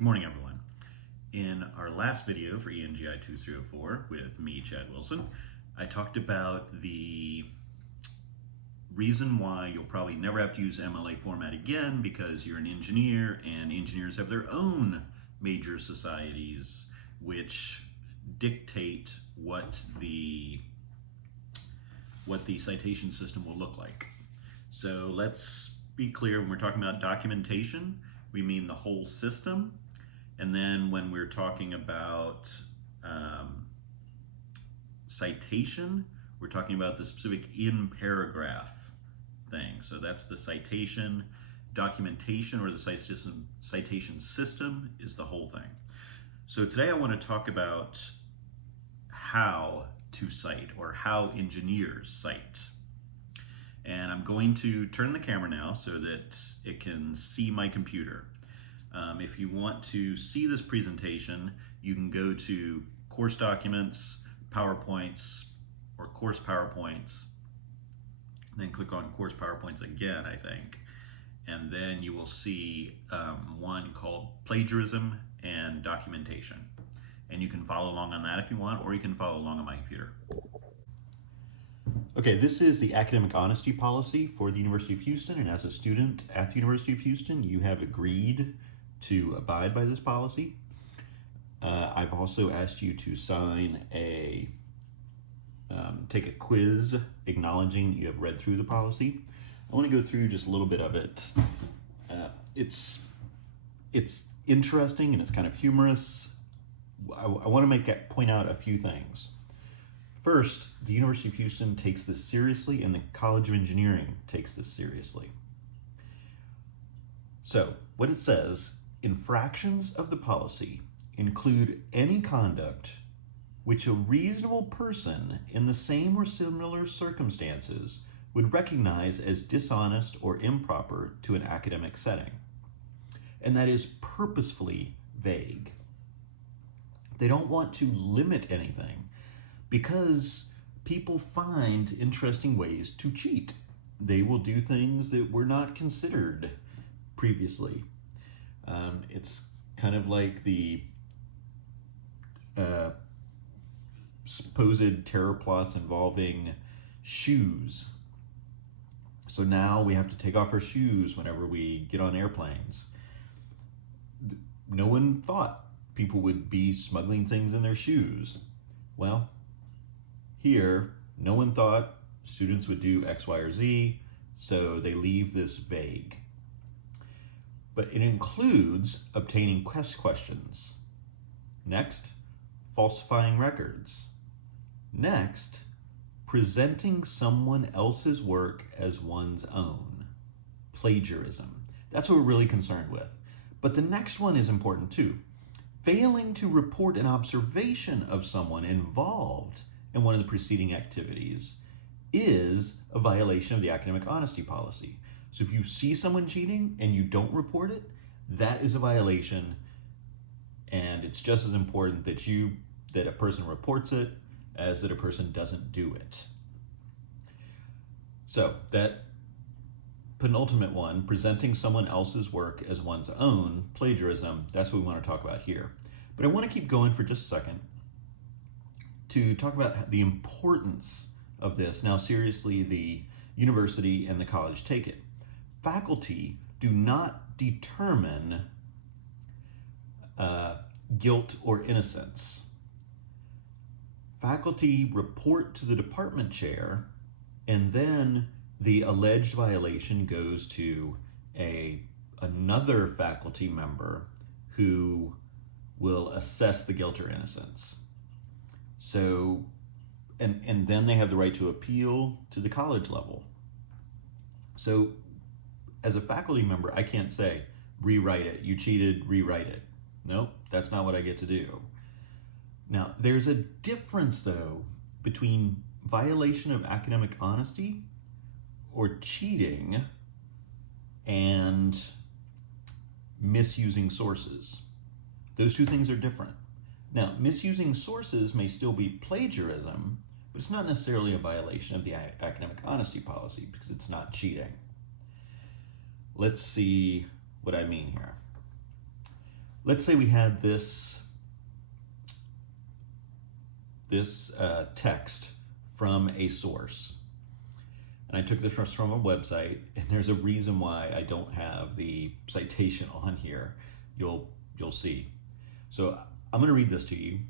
Good morning, everyone. In our last video for ENGI 2304 with me, Chad Wilson, I talked about the reason why you'll probably never have to use MLA format again because you're an engineer and engineers have their own major societies which dictate what the citation system will look like. So let's be clear, when we're talking about documentation, we mean the whole system. And then when we're talking about citation, we're talking about the specific in paragraph thing. So that's the citation. Documentation, or the citation system, is the whole thing. So today I want to talk about how to cite, or how engineers cite. And I'm going to turn the camera now so that it can see my computer. If you want to see this presentation, you can go to course documents, PowerPoints, or course PowerPoints, then click on course PowerPoints again, I think. And then you will see one called plagiarism and documentation. And you can follow along on that if you want, or you can follow along on my computer. Okay, this is the academic honesty policy for the University of Houston, and as a student at the University of Houston, you have agreed to abide by this policy. I've also asked you to sign take a quiz acknowledging that you have read through the policy. I want to go through just a little bit of it. It's interesting and it's kind of humorous. I want to point out a few things. First, the University of Houston takes this seriously, and the College of Engineering takes this seriously. So, what it says, infractions of the policy include any conduct which a reasonable person in the same or similar circumstances would recognize as dishonest or improper to an academic setting. And that is purposefully vague. They don't want to limit anything because people find interesting ways to cheat. They will do things that were not considered previously. It's kind of like the supposed terror plots involving shoes. So now we have to take off our shoes whenever we get on airplanes. No one thought people would be smuggling things in their shoes. Well, here, no one thought students would do X, Y, or Z, so they leave this vague. But it includes obtaining questions. Next, falsifying records. Next, presenting someone else's work as one's own. Plagiarism. That's what we're really concerned with. But the next one is important too. Failing to report an observation of someone involved in one of the preceding activities is a violation of the academic honesty policy. So if you see someone cheating and you don't report it, that is a violation, and it's just as important that a person reports it as that a person doesn't do it. So that penultimate one, presenting someone else's work as one's own, plagiarism, that's what we want to talk about here. But I want to keep going for just a second to talk about the importance of this, now seriously the university and the college take it. Faculty do not determine guilt or innocence. Faculty report to the department chair, and then the alleged violation goes to another faculty member who will assess the guilt or innocence. So, and then they have the right to appeal to the college level. So, as a faculty member, I can't say, rewrite it, you cheated, rewrite it. Nope, that's not what I get to do. Now, there's a difference, though, between violation of academic honesty or cheating and misusing sources. Those two things are different. Now, misusing sources may still be plagiarism, but it's not necessarily a violation of the academic honesty policy because it's not cheating. Let's see what I mean here. Let's say we had this text from a source. And I took this from a website, and there's a reason why I don't have the citation on here. You'll see. So I'm going to read this to you.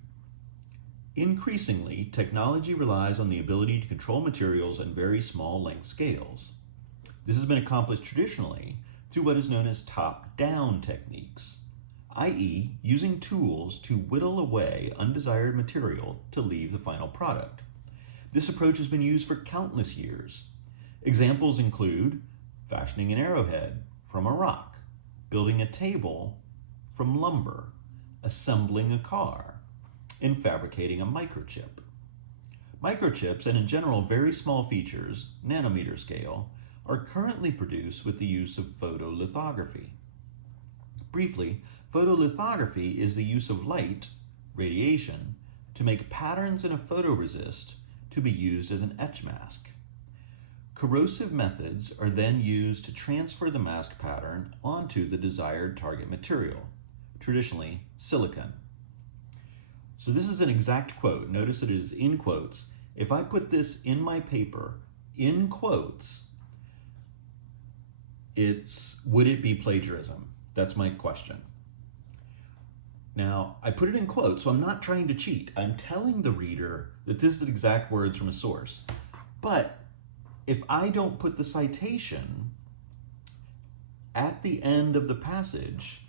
Increasingly, technology relies on the ability to control materials in very small length scales. This has been accomplished traditionally through what is known as top-down techniques, i.e., using tools to whittle away undesired material to leave the final product. This approach has been used for countless years. Examples include fashioning an arrowhead from a rock, building a table from lumber, assembling a car, and fabricating a microchip. Microchips, and in general very small features, nanometer scale, are currently produced with the use of photolithography. Briefly, photolithography is the use of light, radiation, to make patterns in a photoresist to be used as an etch mask. Corrosive methods are then used to transfer the mask pattern onto the desired target material, traditionally silicon. So this is an exact quote. Notice that it is in quotes. If I put this in my paper in quotes, would it be plagiarism? That's my question. Now, I put it in quotes, so I'm not trying to cheat. I'm telling the reader that this is the exact words from a source. But if I don't put the citation at the end of the passage,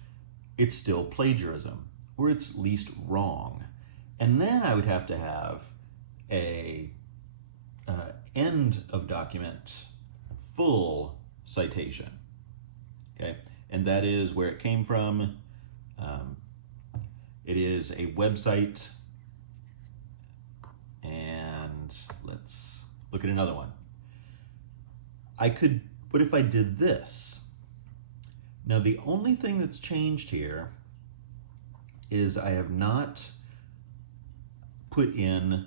it's still plagiarism, or it's at least wrong. And then I would have to have a end of document full citation, okay? And that is where it came from. It is a website, and let's look at another one. What if I did this? Now the only thing that's changed here is I have not put in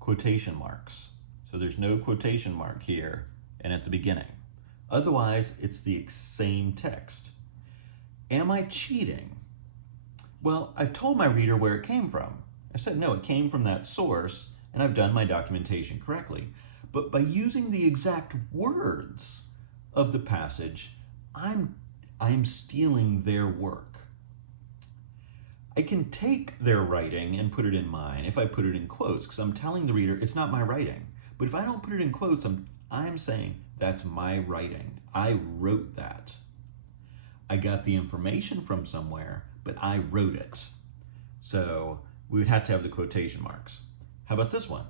quotation marks. So there's no quotation mark here and at the beginning. Otherwise, it's the same text. Am I cheating? Well, I've told my reader where it came from. I said, no, it came from that source, and I've done my documentation correctly. But by using the exact words of the passage, I'm stealing their work. I can take their writing and put it in mine if I put it in quotes, because I'm telling the reader it's not my writing. But if I don't put it in quotes, I'm saying that's my writing. I wrote that. I got the information from somewhere, but I wrote it. So we would have to have the quotation marks. How about this one?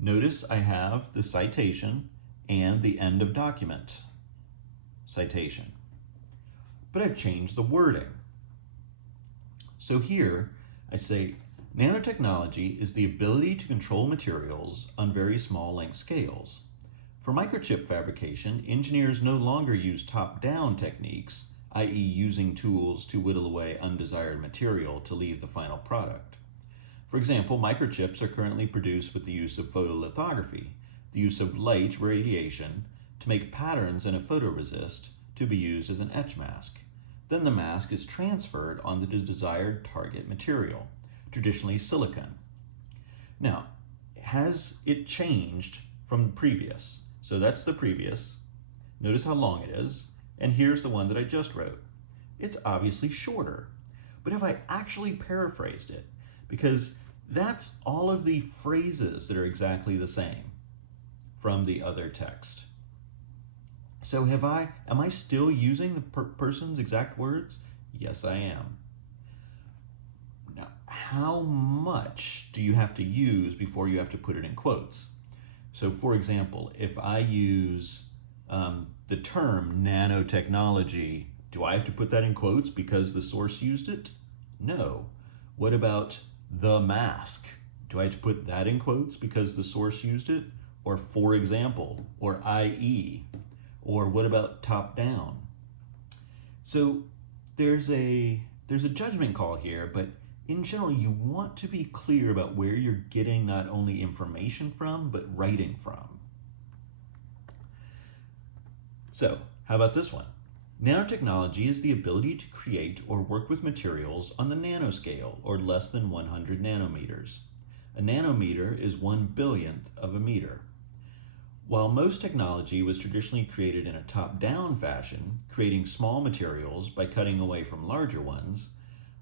Notice I have the citation and the end of document citation. But I've changed the wording. So here I say, nanotechnology is the ability to control materials on very small length scales. For microchip fabrication, engineers no longer use top-down techniques, i.e. using tools to whittle away undesired material to leave the final product. For example, microchips are currently produced with the use of photolithography, the use of light radiation to make patterns in a photoresist to be used as an etch mask. Then the mask is transferred on the desired target material, traditionally silicon. Now, has it changed from the previous? So that's the previous. Notice how long it is. And here's the one that I just wrote. It's obviously shorter. But have I actually paraphrased it? Because that's all of the phrases that are exactly the same from the other text. So am I still using the person's exact words? Yes, I am. Now, how much do you have to use before you have to put it in quotes? So for example, if I use the term nanotechnology, do I have to put that in quotes because the source used it? No. What about the mask? Do I have to put that in quotes because the source used it? Or for example, or i.e., or what about top down? So there's a judgment call here, but in general, you want to be clear about where you're getting not only information from, but writing from. So how about this one? Nanotechnology is the ability to create or work with materials on the nanoscale, or less than 100 nanometers. A nanometer is 1/1000th of a meter. While most technology was traditionally created in a top-down fashion, creating small materials by cutting away from larger ones,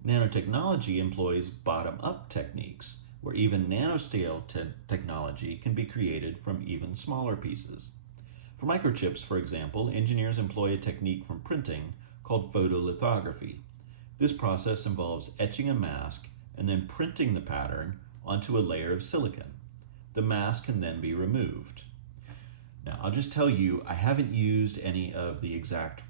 nanotechnology employs bottom-up techniques, where even nanoscale technology can be created from even smaller pieces. For microchips, for example, engineers employ a technique from printing called photolithography. This process involves etching a mask and then printing the pattern onto a layer of silicon. The mask can then be removed. Now, I'll just tell you, I haven't used any of the exact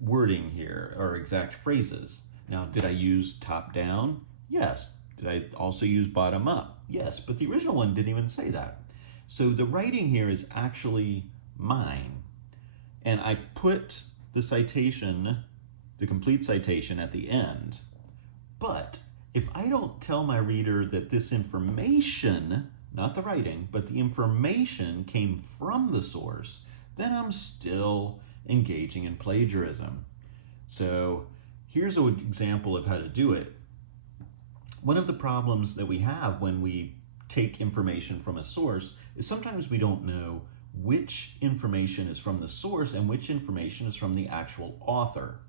wording here or exact phrases. Now, did I use top down? Yes. Did I also use bottom up? Yes, but the original one didn't even say that. So the writing here is actually mine. And I put the citation, the complete citation at the end. But if I don't tell my reader that this information, not the writing, but the information came from the source, then I'm still engaging in plagiarism. So here's an example of how to do it. One of the problems that we have when we take information from a source is sometimes we don't know which information is from the source and which information is from the actual author.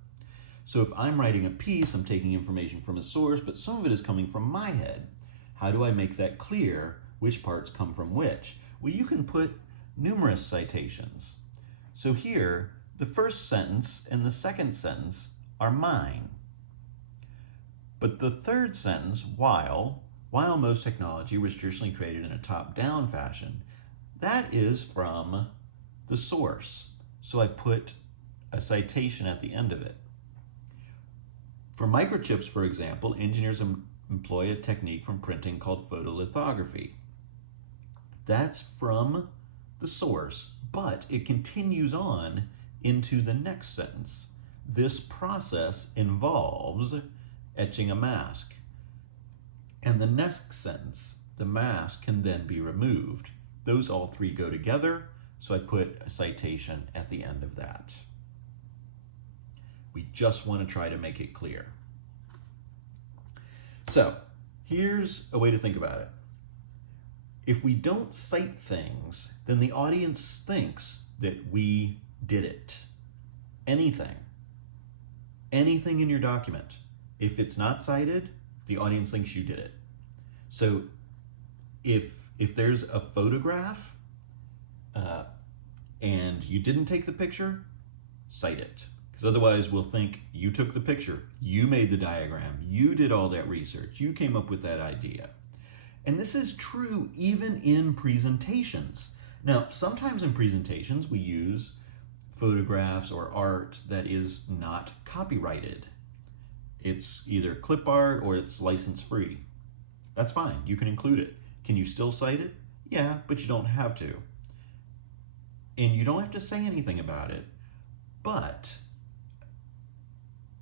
So if I'm writing a piece, I'm taking information from a source, but some of it is coming from my head. How do I make that clear? Which parts come from which? Well, you can put numerous citations. So here, the first sentence and the second sentence are mine. But the third sentence, while most technology was traditionally created in a top-down fashion, that is from the source. So I put a citation at the end of it. For microchips, for example, engineers employ a technique from printing called photolithography. That's from the source, but it continues on into the next sentence. This process involves etching a mask. And the next sentence, the mask can then be removed. Those all three go together, so I put a citation at the end of that. We just want to try to make it clear. So here's a way to think about it. If we don't cite things, then the audience thinks that we did it. Anything in your document. If it's not cited, the audience thinks you did it. So if there's a photograph and you didn't take the picture, cite it. Because otherwise we'll think you took the picture, you made the diagram, you did all that research, you came up with that idea. And this is true even in presentations. Now, sometimes in presentations we use photographs or art that is not copyrighted. It's either clip art or it's license free. That's fine, you can include it. Can you still cite it? Yeah, but you don't have to. And you don't have to say anything about it. But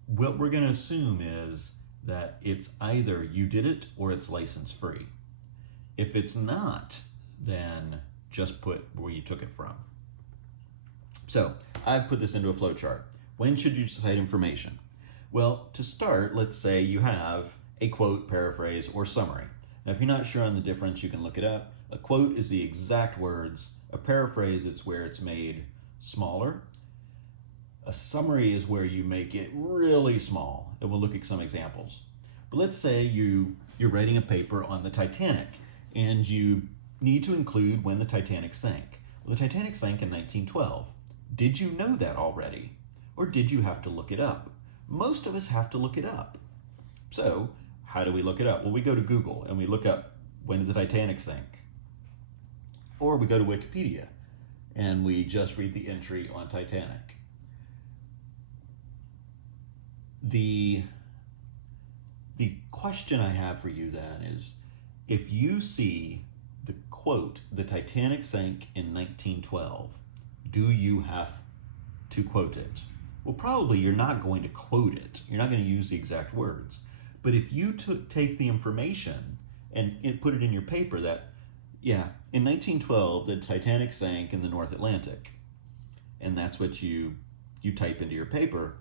what we're going to assume is that it's either you did it or it's license free. If it's not, then just put where you took it from. So I've put this into a flowchart. When should you cite information? Well, to start, let's say you have a quote, paraphrase, or summary. Now, if you're not sure on the difference, you can look it up. A quote is the exact words. A paraphrase, it's where it's made smaller. A summary is where you make it really small, and we'll look at some examples. But let's say you're writing a paper on the Titanic, and you need to include when the Titanic sank. Well, the Titanic sank in 1912. Did you know that already? Or did you have to look it up? Most of us have to look it up. So, how do we look it up? Well, we go to Google and we look up when did the Titanic sink? Or we go to Wikipedia and we just read the entry on Titanic. The question I have for you then is, if you see the quote, the Titanic sank in 1912, do you have to quote it? Well, probably you're not going to quote it. You're not going to use the exact words. But if you take the information and put it in your paper that, yeah, in 1912, the Titanic sank in the North Atlantic, and that's what you you type into your paper,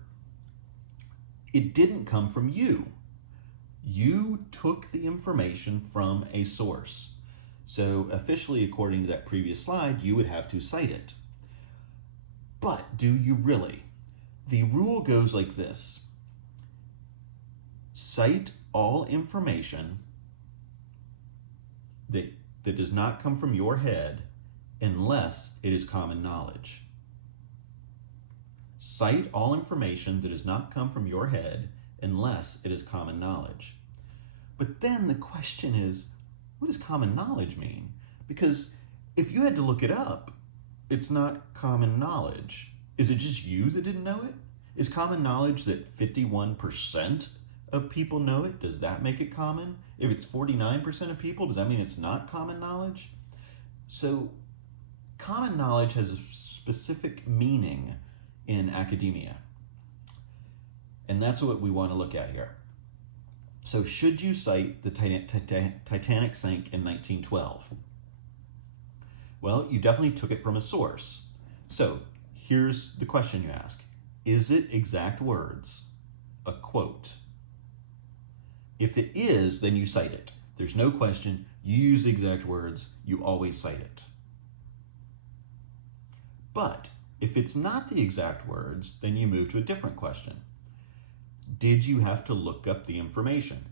it didn't come from you. You took the information from a source. So officially, according to that previous slide, you would have to cite it. But do you really? The rule goes like this. Cite all information that does not come from your head unless it is common knowledge. Cite all information that does not come from your head unless it is common knowledge. But then the question is, what does common knowledge mean? Because if you had to look it up, it's not common knowledge. Is it just you that didn't know it? Is common knowledge that 51% of people know it? Does that make it common? If it's 49% of people, does that mean it's not common knowledge? So common knowledge has a specific meaning in academia. And that's what we want to look at here. So should you cite the Titanic sank in 1912? Well, you definitely took it from a source. So here's the question you ask. Is it exact words? A quote? If it is, then you cite it. There's no question. You use exact words. You always cite it. But if it's not the exact words, then you move to a different question. Did you have to look up the information?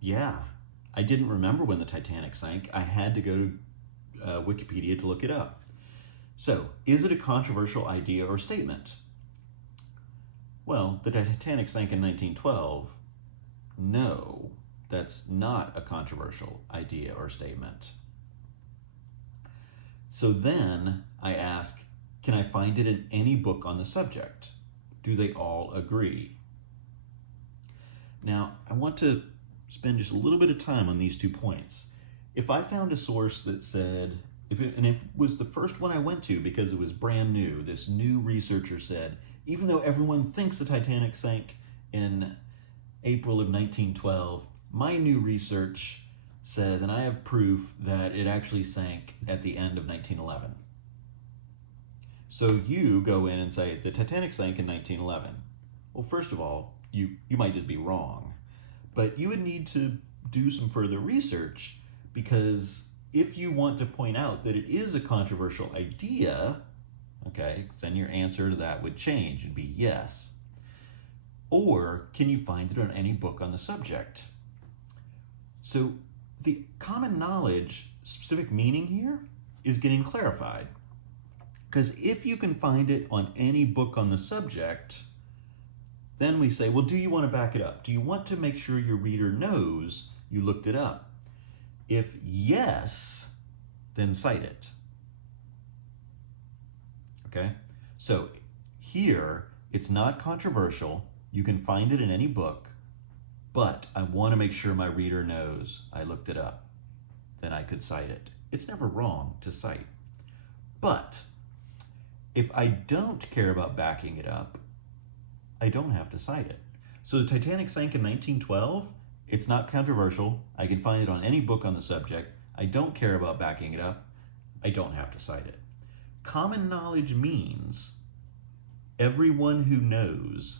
Yeah, I didn't remember when the Titanic sank. I had to go to Wikipedia to look it up. So, is it a controversial idea or statement? Well, the Titanic sank in 1912. No, that's not a controversial idea or statement. So then I ask, can I find it in any book on the subject? Do they all agree? Now, I want to spend just a little bit of time on these 2 points. If I found a source that said, if it was the first one I went to because it was brand new, this new researcher said, even though everyone thinks the Titanic sank in April of 1912, my new research says, and I have proof that it actually sank at the end of 1911. So you go in and say, the Titanic sank in 1911. Well, first of all, you might just be wrong, but you would need to do some further research, because if you want to point out that it is a controversial idea, okay, then your answer to that would change and be yes. Or can you find it on any book on the subject? So the common knowledge specific meaning here is getting clarified, because if you can find it on any book on the subject, then we say, well, do you want to back it up? Do you want to make sure your reader knows you looked it up? If yes, then cite it. Okay? So here, it's not controversial. You can find it in any book, but I want to make sure my reader knows I looked it up. Then I could cite it. It's never wrong to cite. But if I don't care about backing it up, I don't have to cite it. So the Titanic sank in 1912. It's not controversial. I can find it on any book on the subject. I don't care about backing it up. I don't have to cite it. Common knowledge means everyone who knows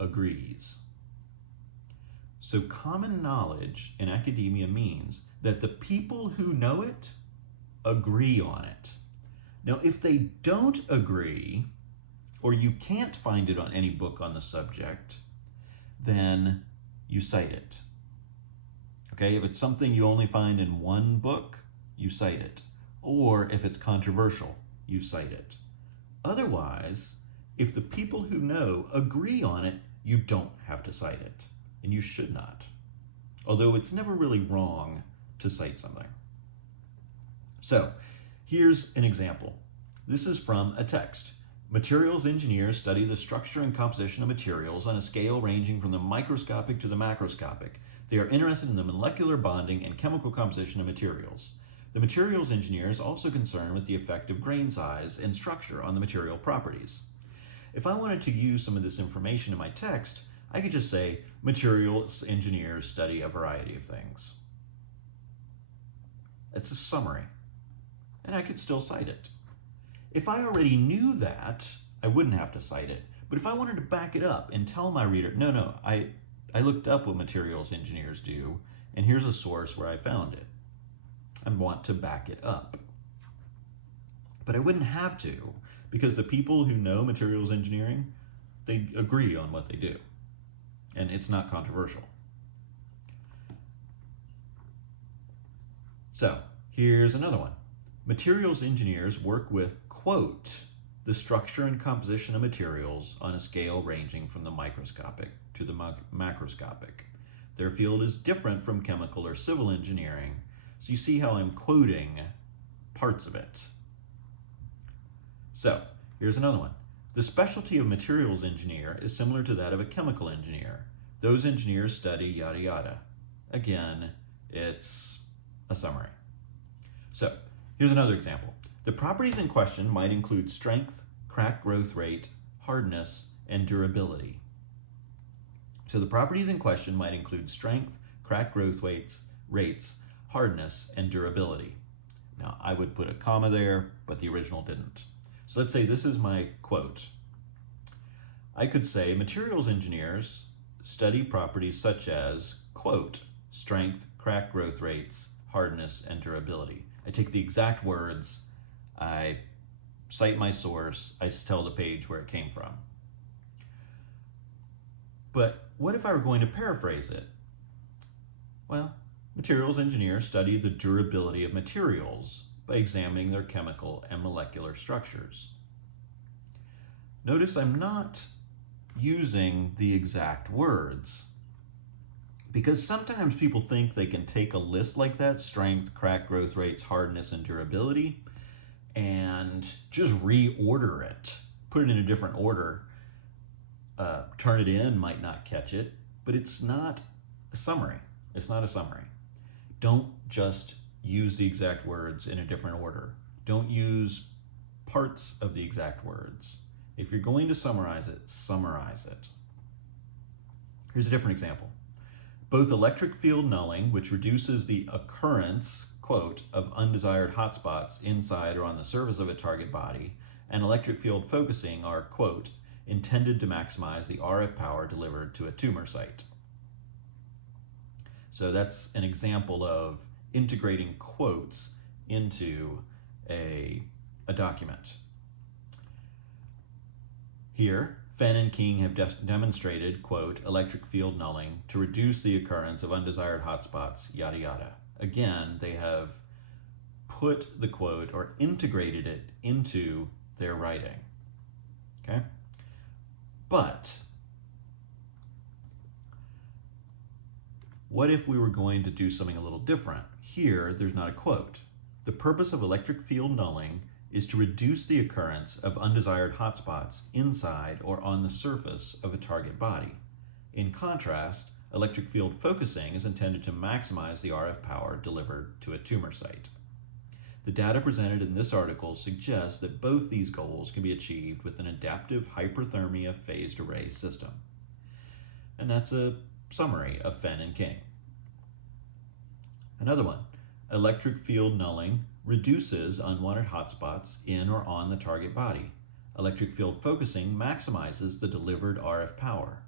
agrees. So common knowledge in academia means that the people who know it agree on it. Now, if they don't agree, or you can't find it on any book on the subject, then you cite it. Okay, if it's something you only find in one book, you cite it. Or if it's controversial, you cite it. Otherwise, if the people who know agree on it, you don't have to cite it, and you should not. Although it's never really wrong to cite something. So here's an example. This is from a text. Materials engineers study the structure and composition of materials on a scale ranging from the microscopic to the macroscopic. They are interested in the molecular bonding and chemical composition of materials. The materials engineer is also concerned with the effect of grain size and structure on the material properties. If I wanted to use some of this information in my text, I could just say, materials engineers study a variety of things. It's a summary, and I could still cite it. If I already knew that, I wouldn't have to cite it. But if I wanted to back it up and tell my reader, no, I looked up what materials engineers do, and here's a source where I found it, and want to back it up. But I wouldn't have to, because the people who know materials engineering, they agree on what they do, and it's not controversial. So here's another one. Materials engineers work with, quote, the structure and composition of materials on a scale ranging from the microscopic to the macroscopic. Their field is different from chemical or civil engineering, so you see how I'm quoting parts of it. So here's another one. The specialty of materials engineer is similar to that of a chemical engineer. Those engineers study yada yada. Again, it's a summary. So here's another example. The properties in question might include strength, crack growth rate, hardness, and durability. So the properties in question might include strength, crack growth rates, hardness, and durability. Now I would put a comma there, but the original didn't. So let's say this is my quote. I could say materials engineers study properties such as, quote, strength, crack growth rates, hardness, and durability. I take the exact words, I cite my source, I tell the page where it came from. But what if I were going to paraphrase it? Well, materials engineers study the durability of materials by examining their chemical and molecular structures. Notice I'm not using the exact words, because sometimes people think they can take a list like that, strength, crack growth rates, hardness, and durability, and just reorder it, put it in a different order. Turn it in might not catch it, but it's not a summary. It's not a summary. Don't just use the exact words in a different order. Don't use parts of the exact words. If you're going to summarize it, summarize it. Here's a different example. Both electric field nulling, which reduces the occurrence, quote, of undesired hotspots inside or on the surface of a target body, and electric field focusing are, quote, intended to maximize the RF power delivered to a tumor site. So that's an example of integrating quotes into a document. Here, Fenn and King have demonstrated, quote, electric field nulling to reduce the occurrence of undesired hotspots, yada yada. Again, they have put the quote or integrated it into their writing, okay? But what if we were going to do something a little different? Here, there's not a quote. The purpose of electric field nulling is to reduce the occurrence of undesired hotspots inside or on the surface of a target body. In contrast, electric field focusing is intended to maximize the RF power delivered to a tumor site. The data presented in this article suggests that both these goals can be achieved with an adaptive hyperthermia phased array system. And that's a summary of Fenn and King. Another one, electric field nulling reduces unwanted hotspots in or on the target body. Electric field focusing maximizes the delivered RF power.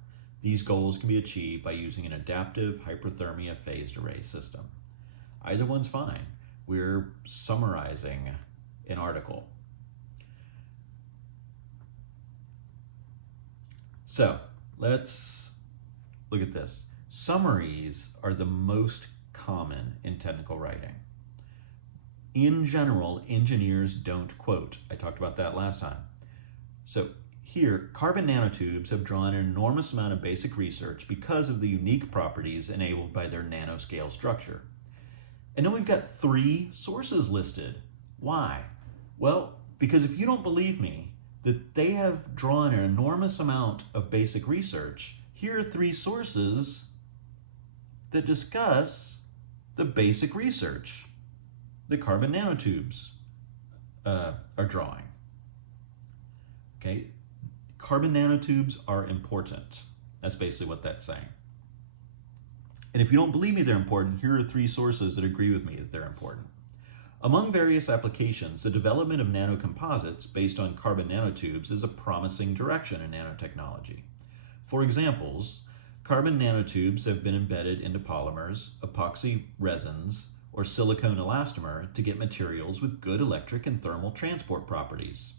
These goals can be achieved by using an adaptive hyperthermia phased array system. Either one's fine. We're summarizing an article. So let's look at this. Summaries are the most common in technical writing. In general, engineers don't quote. I talked about that last time. So here, carbon nanotubes have drawn an enormous amount of basic research because of the unique properties enabled by their nanoscale structure. And then we've got 3 sources listed. Why? Well, because if you don't believe me that they have drawn an enormous amount of basic research, here are 3 sources that discuss the basic research that carbon nanotubes are drawing. Okay, carbon nanotubes are important. That's basically what that's saying. And if you don't believe me they're important, here are 3 sources that agree with me that they're important. Among various applications, the development of nanocomposites based on carbon nanotubes is a promising direction in nanotechnology. For examples, carbon nanotubes have been embedded into polymers, epoxy resins, or silicone elastomer to get materials with good electric and thermal transport properties.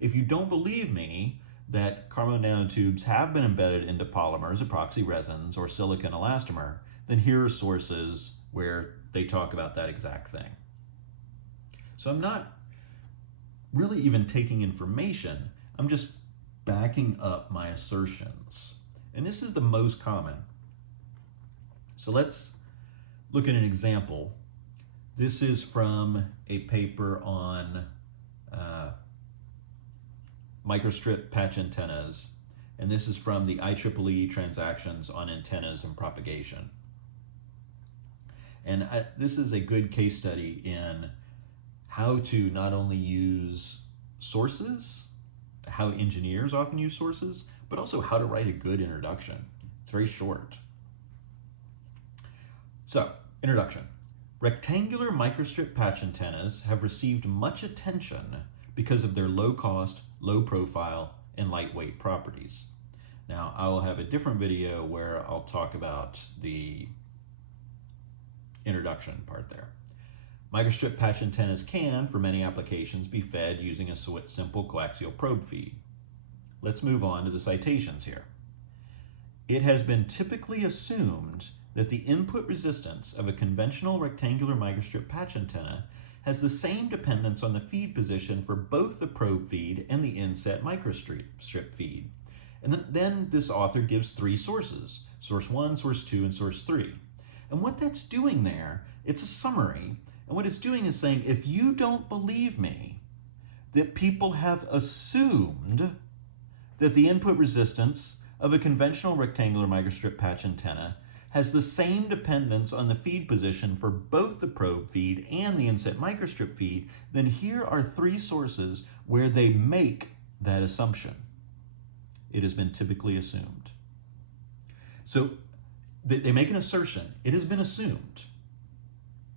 If you don't believe me that carbon nanotubes have been embedded into polymers, epoxy resins, or silicone elastomer, then here are sources where they talk about that exact thing. So I'm not really even taking information, I'm just backing up my assertions. And this is the most common. So let's look at an example. This is from a paper on microstrip patch antennas, and this is from the IEEE transactions on antennas and propagation. And this is a good case study in how to not only use sources, how engineers often use sources, but also how to write a good introduction. It's very short. So, introduction. Rectangular microstrip patch antennas have received much attention because of their low cost, low profile, and lightweight properties. Now, I will have a different video where I'll talk about the introduction part there. Microstrip patch antennas can, for many applications, be fed using a simple coaxial probe feed. Let's move on to the citations here. It has been typically assumed that the input resistance of a conventional rectangular microstrip patch antenna has the same dependence on the feed position for both the probe feed and the inset microstrip feed. And then this author gives three sources, source 1, source 2, and source 3. And what that's doing there, it's a summary, and what it's doing is saying, if you don't believe me that people have assumed that the input resistance of a conventional rectangular microstrip patch antenna has the same dependence on the feed position for both the probe feed and the inset microstrip feed, then here are three sources where they make that assumption. It has been typically assumed. So they make an assertion. It has been assumed.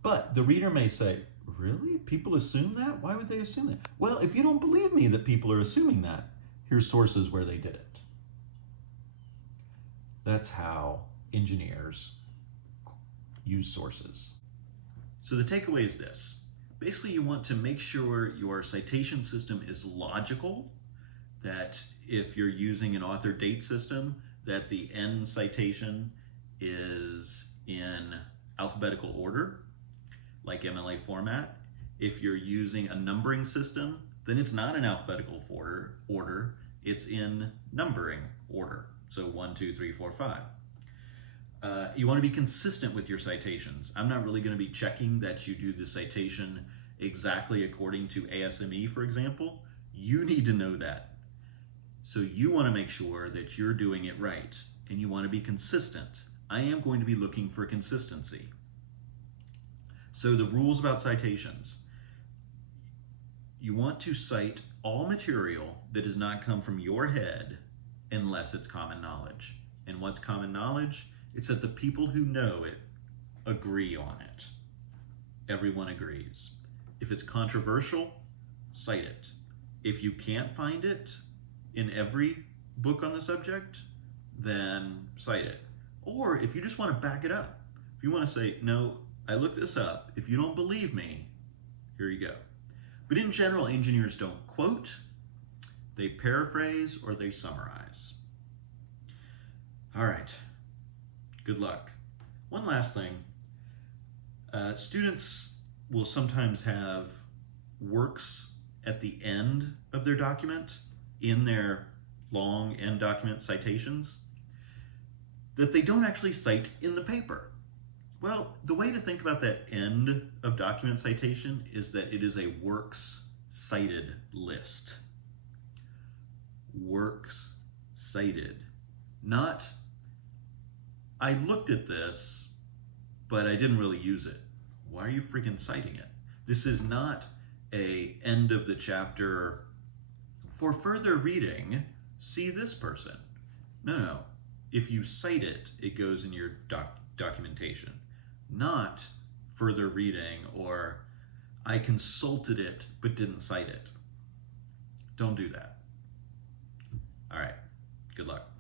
But the reader may say, really? People assume that? Why would they assume that? Well, if you don't believe me that people are assuming that, here's sources where they did it. That's how engineers use sources. So the takeaway is this. Basically, you want to make sure your citation system is logical, that if you're using an author date system, that the end citation is in alphabetical order, like MLA format. If you're using a numbering system, then it's not in alphabetical order, it's in numbering order. So 1, 2, 3, 4, 5. You want to be consistent with your citations. I'm not really going to be checking that you do the citation exactly according to ASME, for example. You need to know that. So you want to make sure that you're doing it right, and you want to be consistent. I am going to be looking for consistency. So the rules about citations. You want to cite all material that does not come from your head unless it's common knowledge. And what's common knowledge? It's that the people who know it agree on it. Everyone agrees. If it's controversial, cite it. If you can't find it in every book on the subject, then cite it. Or if you just want to back it up, if you want to say, no, I looked this up, if you don't believe me, here you go. But in general, engineers don't quote, they paraphrase, or they summarize. All right, good luck. One last thing, students will sometimes have works at the end of their document in their long end document citations that they don't actually cite in the paper. Well, the way to think about that end of document citation is that it is a works cited list. Works cited. Not, I looked at this, but I didn't really use it. Why are you freaking citing it? This is not a end of the chapter, for further reading, see this person. No. If you cite it, it goes in your documentation. Not further reading, or I consulted it but didn't cite it. Don't do that. All right, good luck.